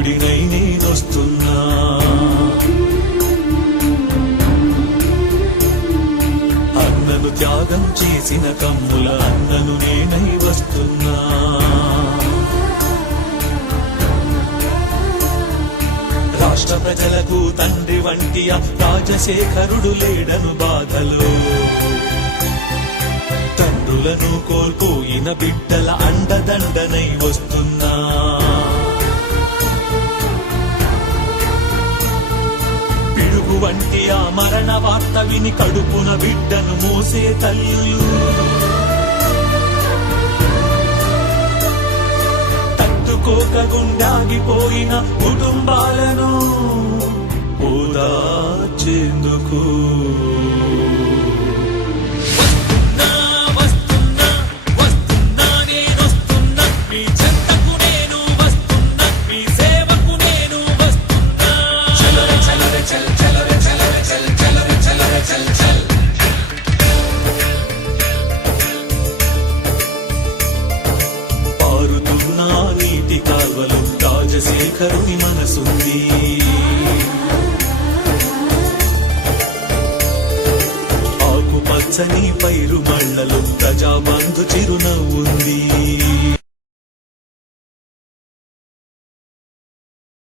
భక్తుడినై నేనొస్తున్నా. అన్నను త్యాగం చేసిన కమ్ముల అన్నను నేనై వస్తున్నా. రాష్ట్ర ప్రజలకు తండ్రి వంటి రాజశేఖరుడు లేడను బాధలో, తండ్రులను కోల్పోయిన బిడ్డల అండదండనై వస్తున్నా. పిడుగు వంటి ఆ మరణ వార్త విని కడుపున బిడ్డను మోసే తల్లులు, తట్టుకోక గుండాగిపోయిన కుటుంబాలను ఓదార్చేందుకు పారుతున్న నీటి కాల్వలు రాజశేఖరుని మనసుంది. ఆకుపచ్చని పైరు మళ్ళలు ప్రజాబంధు చిరునవ్వుంది.